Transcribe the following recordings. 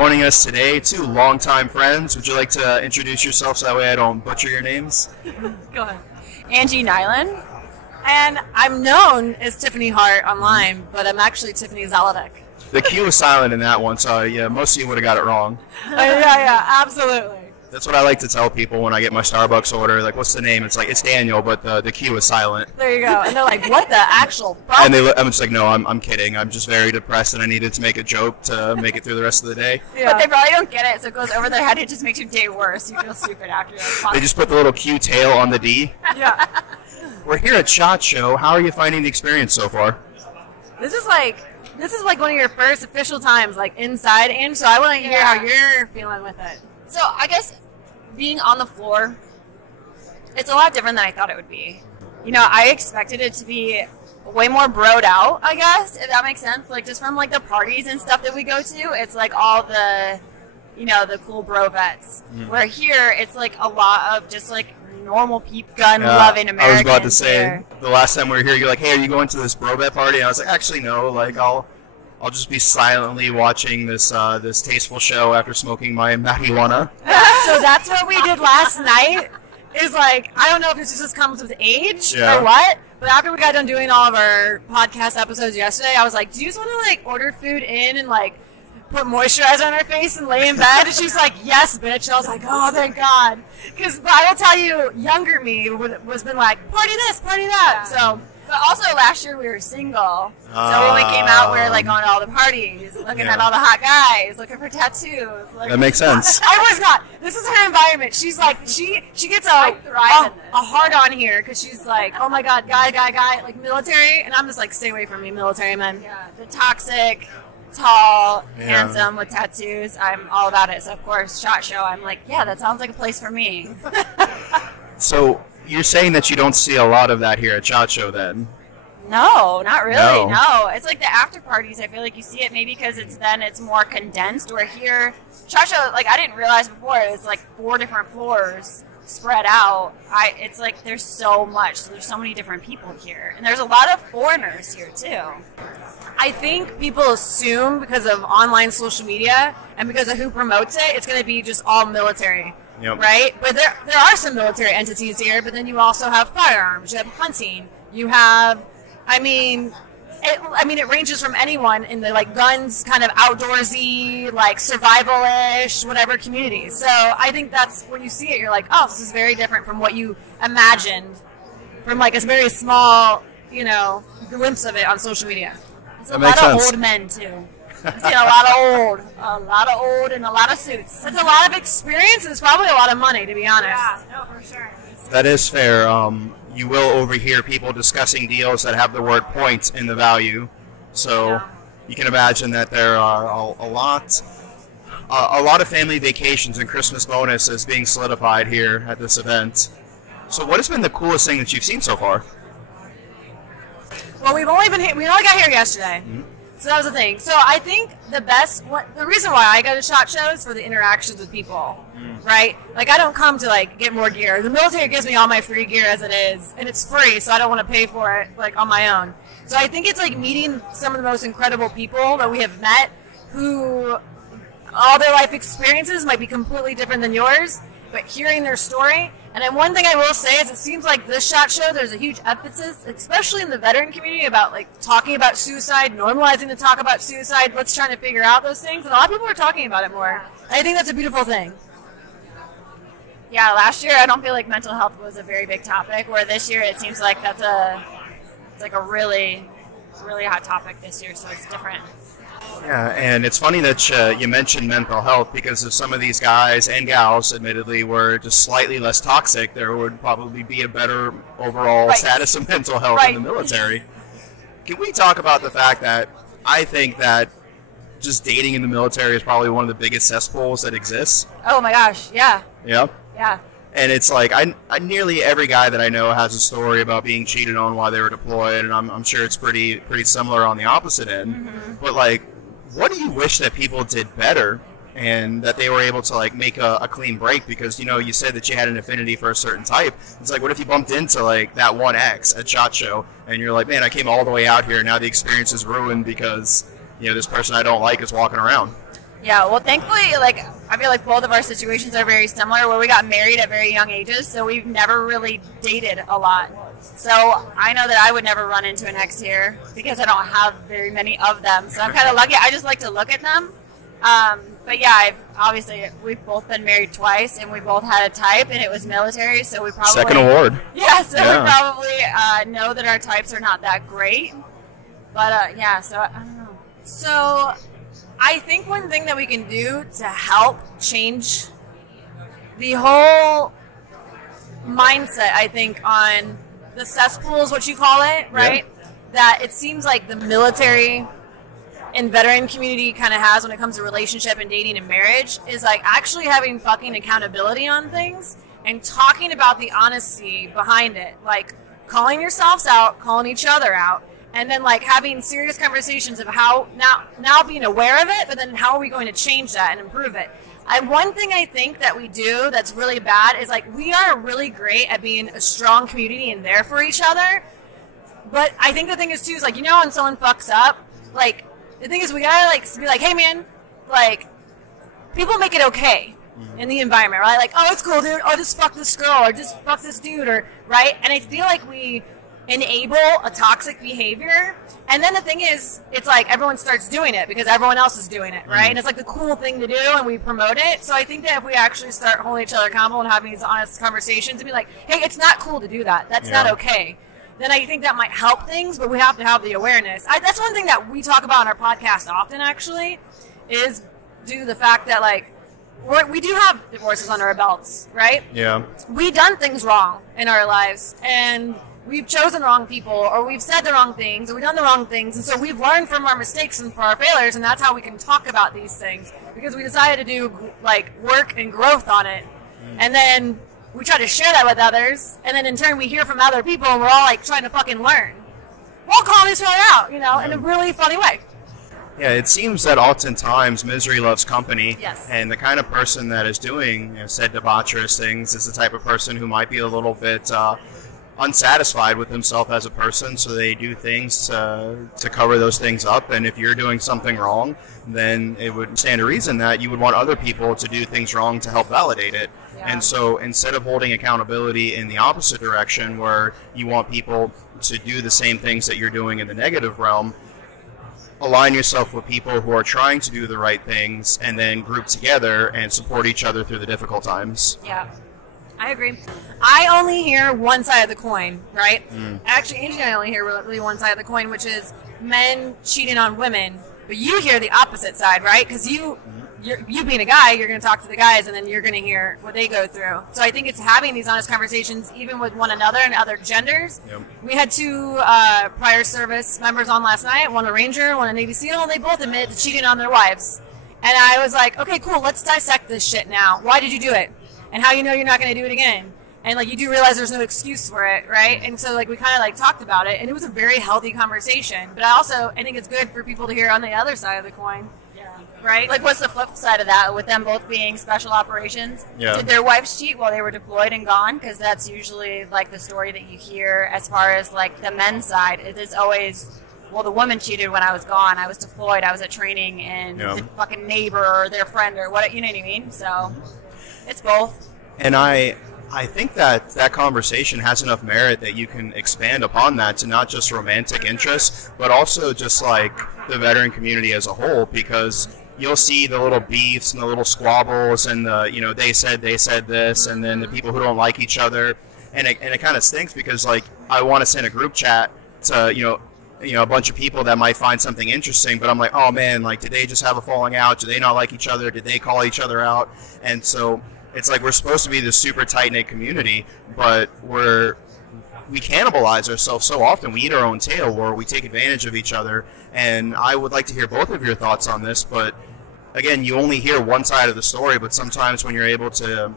joining us today, two longtime friends. Would you like to introduce yourself so that way I don't butcher your names? Go ahead. Angie Nyland. And I'm known as Tiffany Hart online, but I'm actually Tiffany Zalodek. The Q was silent in that one, so yeah, most of you would have got it wrong. Yeah, absolutely. That's what I like to tell people when I get my Starbucks order. Like, what's the name? It's like, it's Daniel, but the Q is silent. There you go. And they're like, what the actual fuck? And I'm just like, no, I'm kidding. I'm just very depressed, and I needed to make a joke to make it through the rest of the day. Yeah. But they probably don't get it, so it goes over their head. It just makes your day worse. You feel stupid after that. They just put the little Q tail on the D. Yeah. We're here at SHOT Show. How are you finding the experience so far? This is like one of your first official times, like inside, and so I want to hear how you're feeling with it. So I guess being on the floor, it's a lot different than I thought it would be. You know, I expected it to be way more broed out, I guess, if that makes sense. Like, just from, like, the parties and stuff that we go to, it's, like, all the, you know, the cool bro vets. Where here, it's, like, a lot of just, like, normal people, gun-loving Americans. I was about to say, here. The last time we were here, you're like, hey, are you going to this bro vet party? And I was like, actually, no. Like, I'll just be silently watching this this tasteful show after smoking my marijuana. So that's what we did last night. Is like, I don't know if this just comes with age or what, but after we got done doing all of our podcast episodes yesterday, I was like, do you just want to like order food in and like put moisturizer on her face and lay in bed? And she's like, yes, bitch. And I was like, oh, thank God. Because I will tell you, younger me was been like, party this, party that. Yeah. So. But also last year we were single, so when we came out, we were like going to all the parties, looking at all the hot guys, looking for tattoos. Like, That makes sense. I was not. This is her environment. She's like, she gets a hard on here because she's like, oh my God, guy, like military, and I'm just like, stay away from me, military men. Yeah, the toxic, tall, handsome with tattoos. I'm all about it. So of course, SHOT Show. I'm like, yeah, that sounds like a place for me. So you're saying that you don't see a lot of that here at SHOT Show then? No, not really. No. No, it's like the after parties. I feel like you see it maybe because it's more condensed. Where here, SHOT Show, like I didn't realize before, it's like 4 different floors spread out. It's like there's so much. So there's so many different people here, and there's a lot of foreigners here too. I think people assume because of online social media and because of who promotes it, it's going to be just all military. Yep. Right? But there are some military entities here, but then you also have firearms, you have hunting, you have, it ranges from anyone in the, like, guns, kind of outdoorsy, like, survival-ish, whatever communities. So I think that's, when you see it, you're like, oh, this is very different from what you imagined from, like, a very small, you know, glimpse of it on social media. It's a lot of old men, too. I've seen a lot of old and a lot of suits. It's a lot of experience and it's probably a lot of money, to be honest. Yeah, no, for sure. That is fair. You will overhear people discussing deals that have the word points in the value. So you can imagine that there are a lot of family vacations and Christmas bonuses being solidified here at this event. So what has been the coolest thing that you've seen so far? Well, we only got here yesterday. Mm-hmm. So that was the thing. So I think the reason why I go to SHOT Shows is for the interactions with people, right? Like I don't come to like get more gear. The military gives me all my free gear as it is, and it's free, so I don't want to pay for it like on my own. So I think it's like meeting some of the most incredible people that we have met, who all their life experiences might be completely different than yours, but hearing their story. And then one thing I will say is it seems like this SHOT Show, there's a huge emphasis, especially in the veteran community, about like talking about suicide, normalizing the talk about suicide. Let's try to figure out those things. And a lot of people are talking about it more. I think that's a beautiful thing. Yeah, last year I don't feel like mental health was a very big topic, where this year it seems like it's like a really, really hot topic this year, so it's different. Yeah, and it's funny that you mentioned mental health, because if some of these guys and gals, admittedly, were just slightly less toxic, there would probably be a better overall status of mental health in the military. Can we talk about the fact that I think that just dating in the military is probably one of the biggest cesspools that exists? Oh my gosh, yeah. Yeah? Yeah. And it's like, I nearly every guy that I know has a story about being cheated on while they were deployed, and I'm sure it's pretty similar on the opposite end. Mm-hmm. But like, what do you wish that people did better, and that they were able to like make a clean break? Because, you know, you said that you had an affinity for a certain type. It's like, what if you bumped into like that one ex at SHOT Show, and you're like, man, I came all the way out here, and now the experience is ruined because, you know, this person I don't like is walking around. Yeah, well, thankfully, like, I feel like both of our situations are very similar, where we got married at very young ages, so we've never really dated a lot. So I know that I would never run into an ex here because I don't have very many of them. So I'm kind of lucky. I just like to look at them. But yeah, we've both been married twice, and we both had a type, and it was military, so we probably... Second award. Yeah, so we probably know that our types are not that great. But yeah, so I don't know. So I think one thing that we can do to help change the whole mindset, I think, on the cesspool is what you call it, right? Yeah. That it seems like the military and veteran community kind of has when it comes to relationship and dating and marriage is like actually having fucking accountability on things and talking about the honesty behind it. Like calling yourselves out, calling each other out, and then like having serious conversations of how now being aware of it, but then how are we going to change that and improve it? One thing I think that we do that's really bad is like we are really great at being a strong community and there for each other. But I think the thing is too is like, you know, when someone fucks up, like the thing is we gotta like be like, hey man, like people make it okay in the environment, right? Like, oh, it's cool, dude. Oh, just fuck this girl or just fuck this dude, or right? And I feel like we enable a toxic behavior, and then the thing is it's like everyone starts doing it because everyone else is doing it, right? And it's like the cool thing to do, and we promote it. So I think that if we actually start holding each other accountable and having these honest conversations and be like, hey, it's not cool to do that, that's not okay, then I think that might help things. But we have to have the awareness. That's one thing that we talk about on our podcast often, actually, is due to the fact that like we do have divorces under our belts, right? Yeah, we've done things wrong in our lives, and we've chosen the wrong people, or we've said the wrong things, or we've done the wrong things, and so we've learned from our mistakes and from our failures, and that's how we can talk about these things, because we decided to do like work and growth on it, and then we try to share that with others, and then in turn we hear from other people, and we're all like trying to fucking learn. We're all calling each other out, you know, in a really funny way. Yeah, it seems that oftentimes misery loves company, yes. And the kind of person that is doing said debaucherous things is the type of person who might be a little bit unsatisfied with himself as a person, so they do things to cover those things up. And if you're doing something wrong, then it would stand to reason that you would want other people to do things wrong to help validate it. Yeah. And so instead of holding accountability in the opposite direction, where you want people to do the same things that you're doing in the negative realm, align yourself with people who are trying to do the right things, and then group together and support each other through the difficult times. Yeah. I agree. I only hear one side of the coin, right? Actually, Angie and I only hear really one side of the coin, which is men cheating on women. But you hear the opposite side, right? Because you being a guy, you're going to talk to the guys, and then you're going to hear what they go through. So I think it's having these honest conversations, even with one another and other genders. Yep. We had two prior service members on last night, one a Ranger, one a Navy SEAL, and they both admitted to cheating on their wives. And I was like, okay, cool, let's dissect this shit now. Why did you do it? And how you know you're not going to do it again. And, like, you do realize there's no excuse for it, right? And so, like, we kind of, like, talked about it, and it was a very healthy conversation. But I think it's good for people to hear on the other side of the coin. Yeah. Right? Like, what's the flip side of that, with them both being special operations? Yeah. Did their wives cheat while they were deployed and gone? Because that's usually, like, the story that you hear as far as, like, the men's side. It is always, well, the woman cheated when I was gone. I was deployed. I was at training, and the fucking neighbor or their friend or what, you know what I mean? So it's both. And I think that conversation has enough merit that you can expand upon that to not just romantic interests, but also just like the veteran community as a whole, because you'll see the little beefs and the little squabbles and the, you know, they said this, and then the people who don't like each other, and it kind of stinks, because like I want to send a group chat to you know a bunch of people that might find something interesting, but I'm like, oh man, like did they just have a falling out? Do they not like each other? Did they call each other out? And so it's like we're supposed to be this super tight-knit community, but we cannibalize ourselves so often. We eat our own tail, or we take advantage of each other. And I would like to hear both of your thoughts on this, but again, you only hear one side of the story, but sometimes when you're able to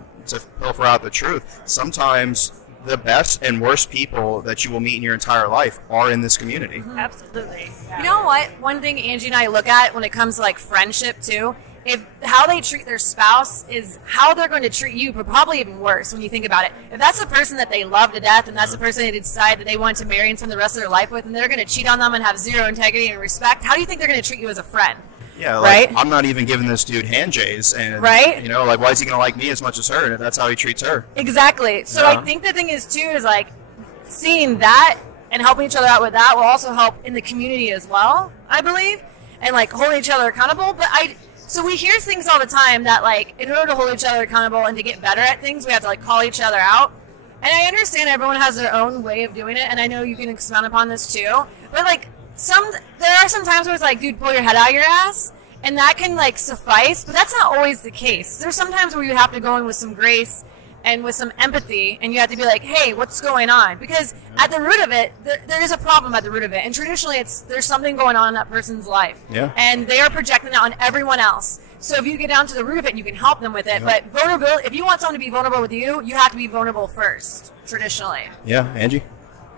pilfer out the truth, sometimes the best and worst people that you will meet in your entire life are in this community. Mm-hmm. Absolutely. Yeah. You know what? One thing Angie and I look at when it comes to like friendship too, if how they treat their spouse is how they're going to treat you, but probably even worse when you think about it. If that's the person that they love to death, and that's the person they decide that they want to marry and spend the rest of their life with, and they're going to cheat on them and have zero integrity and respect, how do you think they're going to treat you as a friend? Yeah, like, right? I'm not even giving this dude hand jays, and right? You know, like, why is he gonna like me as much as her? And that's how he treats her. Exactly. So I think the thing is too is like seeing that and helping each other out with that will also help in the community as well, I believe, and like holding each other accountable. But so we hear things all the time that like in order to hold each other accountable and to get better at things, we have to like call each other out. And I understand everyone has their own way of doing it, and I know you can expound upon this too. But like there are some times where it's like, dude, pull your head out your ass, and that can like suffice. But that's not always the case. There's sometimes where you have to go in with some grace and with some empathy, and you have to be like, hey, what's going on? Because at the root of it, there is a problem at the root of it, and traditionally there's something going on in that person's life, and they are projecting that on everyone else. So if you get down to the root of it, you can help them with it. But vulnerability, if you want someone to be vulnerable with you, you have to be vulnerable first, traditionally. Yeah, Angie?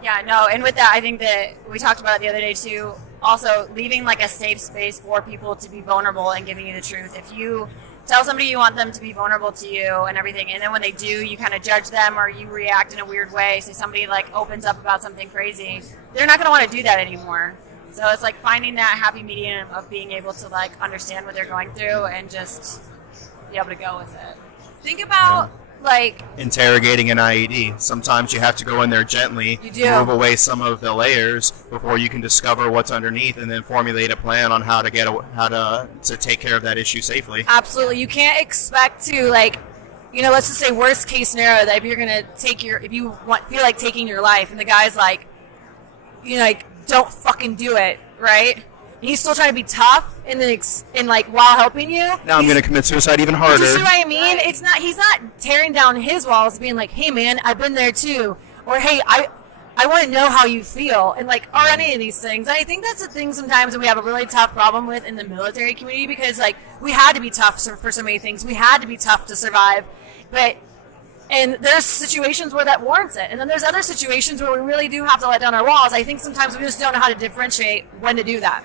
Yeah, no, and with that, I think that we talked about it the other day too, also leaving like a safe space for people to be vulnerable and giving you the truth. If you tell somebody you want them to be vulnerable to you and everything, and then when they do, you kind of judge them or you react in a weird way. So somebody like opens up about something crazy, they're not going to want to do that anymore. So it's like finding that happy medium of being able to like understand what they're going through and just be able to go with it. Think about like interrogating an IED. Sometimes you have to go in there gently, move away some of the layers before you can discover what's underneath, and then formulate a plan on how to take care of that issue safely. Absolutely, you can't expect to like, you know, let's just say worst case scenario that if you're gonna feel like taking your life, and the guy's like, you know, like, don't fucking do it, right? And he's still trying to be tough and like while helping you. Now I'm going to commit suicide even harder. You see what I mean? It's not. He's not tearing down his walls, being like, "Hey, man, I've been there too," or "Hey, I want to know how you feel," and like, or any of these things. And I think that's the thing sometimes that we have a really tough problem with in the military community, because like we had to be tough for so many things. We had to be tough to survive, and there's situations where that warrants it, and then there's other situations where we really do have to let down our walls. I think sometimes we just don't know how to differentiate when to do that.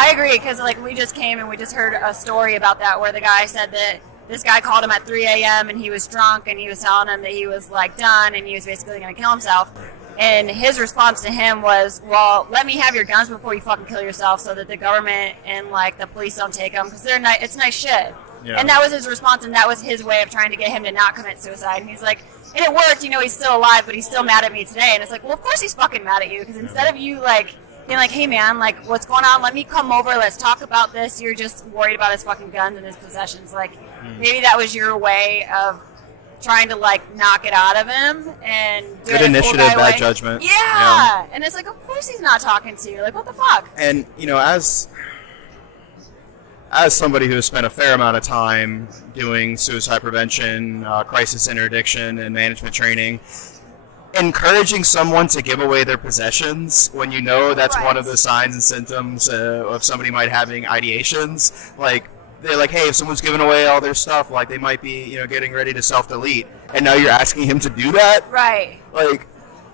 I agree, because like we just came and we just heard a story about that where the guy said that this guy called him at 3 a.m. and he was drunk and he was telling him that he was like done and he was basically going to kill himself. And his response to him was, well, let me have your guns before you fucking kill yourself so that the government and like the police don't take them, because it's nice shit. Yeah. And that was his response, and that was his way of trying to get him to not commit suicide. And he's like, and it worked, you know, he's still alive, but he's still mad at me today. And it's like, well, of course he's fucking mad at you, because instead of you like being like, hey man, like, what's going on? Let me come over. Let's talk about this. You're just worried about his fucking guns and his possessions. Like, maybe that was your way of trying to like knock it out of him and do good initiative, bad judgment. Yeah. And it's like, of course he's not talking to you. Like, what the fuck? And you know, as somebody who has spent a fair amount of time doing suicide prevention, crisis interdiction, and management training, encouraging someone to give away their possessions when you know that's one of the signs and symptoms of somebody might having ideations, like they're like, hey, if someone's giving away all their stuff, like they might be, you know, getting ready to self-delete, and now you're asking him to do that, right? Like,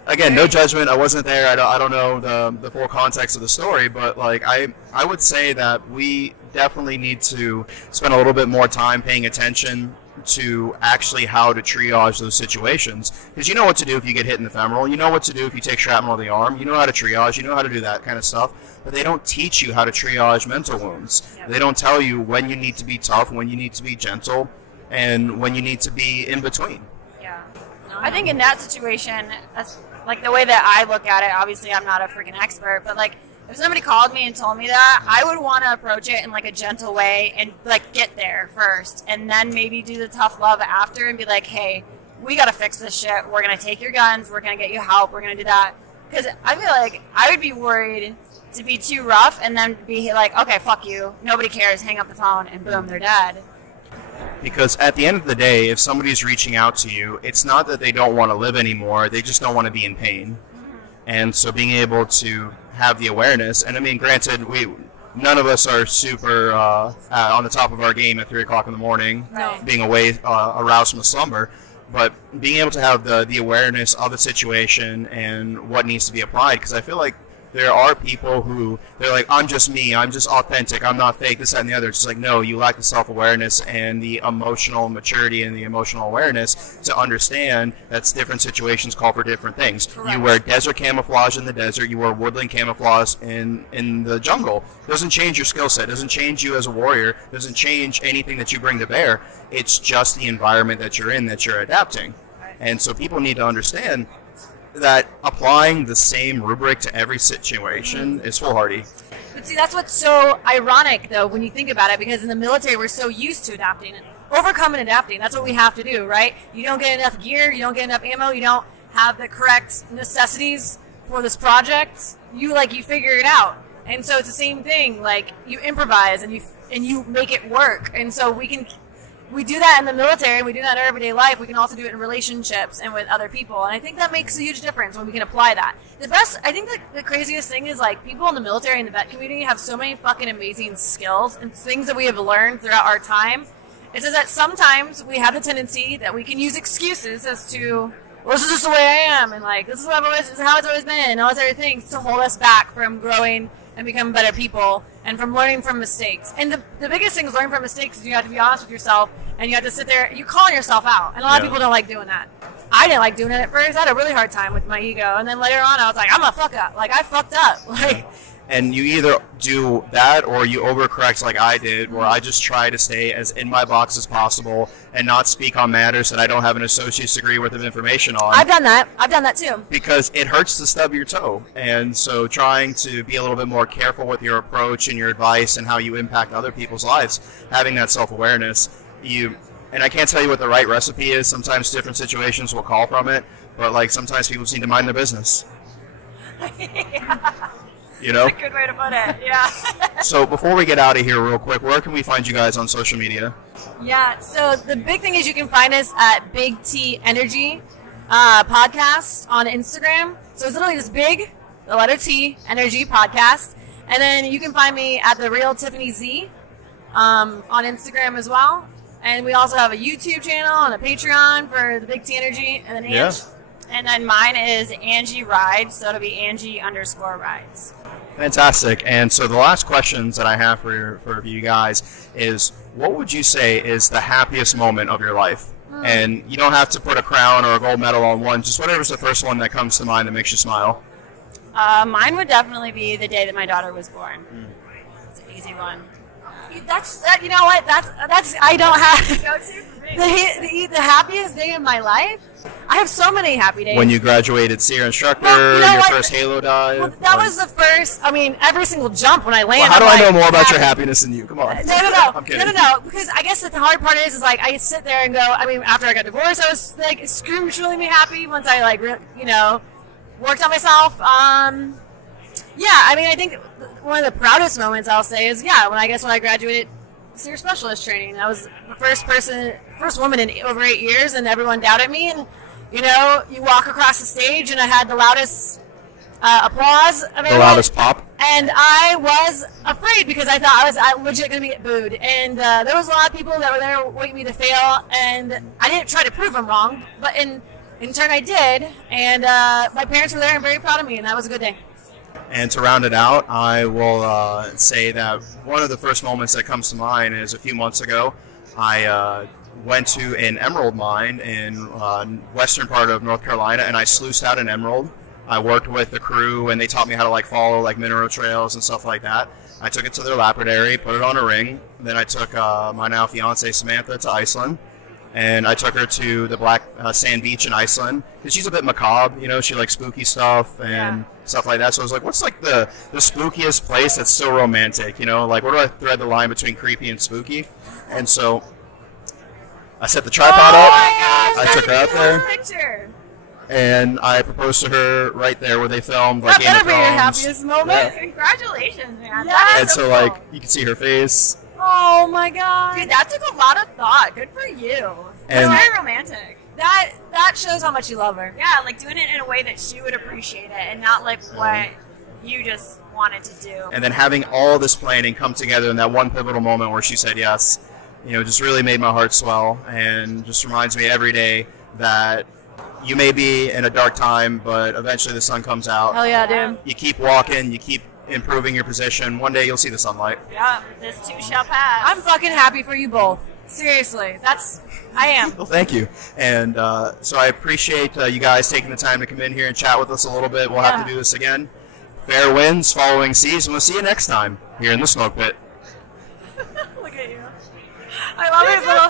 again, no judgment. I wasn't there. I don't know the full context of the story, but like I would say that we definitely need to spend a little bit more time paying attention to actually how to triage those situations, because you know what to do if you get hit in the femoral, you know what to do if you take shrapnel to the arm, you know how to triage, you know how to do that kind of stuff, but they don't teach you how to triage mental wounds. They don't tell you when you need to be tough, when you need to be gentle, and when you need to be in between. Yeah, I think in that situation, that's like the way that I look at it. Obviously I'm not a freaking expert, but like if somebody called me and told me that, I would want to approach it in like a gentle way and like get there first, and then maybe do the tough love after and be like, hey, we got to fix this shit. We're going to take your guns. We're going to get you help. We're going to do that. Because I feel like I would be worried to be too rough and then be like, okay, fuck you. Nobody cares. Hang up the phone and boom, they're dead. Because at the end of the day, if somebody's reaching out to you, it's not that they don't want to live anymore. They just don't want to be in pain. And so being able to have the awareness, and I mean, granted, none of us are super on the top of our game at 3 o'clock in the morning, being aroused from a slumber, but being able to have the awareness of the situation and what needs to be applied, because I feel like there are people who, they're like, I'm just me, I'm just authentic, I'm not fake, this, that, and the other. It's just like, no, you lack the self-awareness and the emotional maturity and the emotional awareness to understand that different situations call for different things. Correct. You wear desert camouflage in the desert, you wear woodland camouflage in the jungle. Doesn't change your skill set, doesn't change you as a warrior, doesn't change anything that you bring to bear. It's just the environment that you're in that you're adapting. And so people need to understand that applying the same rubric to every situation is foolhardy. But see, that's what's so ironic, though, when you think about it, because in the military, we're so used to adapting and overcoming and adapting. That's what we have to do, right? You don't get enough gear, you don't get enough ammo, you don't have the correct necessities for this project. You figure it out. And so it's the same thing. Like, you improvise and you make it work. And so we do that in the military, we do that in our everyday life. We can also do it in relationships and with other people. And I think that makes a huge difference when we can apply that. I think the craziest thing is, like, people in the military and the vet community have so many fucking amazing skills and things that we have learned throughout our time. It's just that sometimes we have the tendency that we can use excuses as to, well, this is just the way I am, and like, this is how it's always been, and all these other things to hold us back from growing and become better people, and from learning from mistakes. And the biggest thing is learning from mistakes is you have to be honest with yourself, and you have to sit there, you calling yourself out. And a lot of people don't like doing that. I didn't like doing it at first. I had a really hard time with my ego. And then later on, I was like, I'm a fuck up. Like, I fucked up. Like, and you either do that or you overcorrect like I did, where I just try to stay as in my box as possible and not speak on matters that I don't have an associate's degree worth of information on. I've done that too. Because it hurts to stub your toe. And so trying to be a little bit more careful with your approach and your advice and how you impact other people's lives, having that self-awareness, and I can't tell you what the right recipe is. Sometimes different situations will call from it, but like sometimes people just need to mind their business. Yeah. You know? That's a good way to put it, yeah. So before we get out of here real quick, where can we find you guys on social media? Yeah, so the big thing is you can find us at Big T Energy Podcast on Instagram. So it's literally just Big, the letter T, Energy Podcast. And then you can find me at The Real Tiffany Z on Instagram as well. And we also have a YouTube channel and a Patreon for the Big T Energy. And then Angie. Yeah. And then mine is Angie Rides, so it'll be Angie_rides. Fantastic. And so the last questions that I have for you guys is, what would you say is the happiest moment of your life? And you don't have to put a crown or a gold medal on one, just whatever's the first one that comes to mind that makes you smile. Mine would definitely be the day that my daughter was born. It's an easy one. You know what? That's I don't have the happiest day of my life. I have so many happy days. When you graduated SEER instructor, your first Halo dive. Well, that was the first. I mean, every single jump when I landed. Well, how do I know more about your happiness than you? Come on. No. I'm kidding. No. Because I guess the hard part is like I sit there and go. I mean, after I got divorced, I was like extremely happy. Once I worked on myself. Yeah, I mean, I think one of the proudest moments I'll say is when I graduated SEER specialist training. I was the first woman in over 8 years, and everyone doubted me. And you walk across the stage, and I had the loudest applause of everyone. The loudest pop. And I was afraid because I thought I was legit going to get booed. And there was a lot of people that were there waiting me to fail, and I didn't try to prove them wrong, but in turn I did. And my parents were there and very proud of me, and that was a good day. And to round it out, I will say that one of the first moments that comes to mind is a few months ago. I went to an emerald mine in western part of North Carolina, and I sluiced out an emerald. I worked with the crew, and they taught me how to follow mineral trails and stuff like that. I took it to their lapidary, put it on a ring. Then I took my now fiance Samantha to Iceland. And I took her to the black sand beach in Iceland because she's a bit macabre, she likes spooky stuff and stuff like that. So I was like, what's the spookiest place that's so romantic? Where do I thread the line between creepy and spooky? And so I set the tripod up. I took her out there. Picture. And I proposed to her right there where they filmed Game of Thrones. That better be your happiest moment. Yeah. Congratulations, man. Yeah. And so you can see her face. Oh my god. Dude, that took a lot of thought. Good for you. And That's very romantic. That shows how much you love her. Yeah, doing it in a way that she would appreciate it and not what you just wanted to do. And then having all this planning come together in that one pivotal moment where she said yes, just really made my heart swell, and just reminds me every day that, you may be in a dark time, but eventually the sun comes out. Hell yeah, dude. You keep walking, you keep improving your position. One day you'll see the sunlight. Yeah, this too shall pass. I'm fucking happy for you both. Seriously, I am. Well, thank you. And so I appreciate you guys taking the time to come in here and chat with us a little bit. We'll have to do this again. Fair winds following season. We'll see you next time here in the Smoke Pit. Look at you. I love his little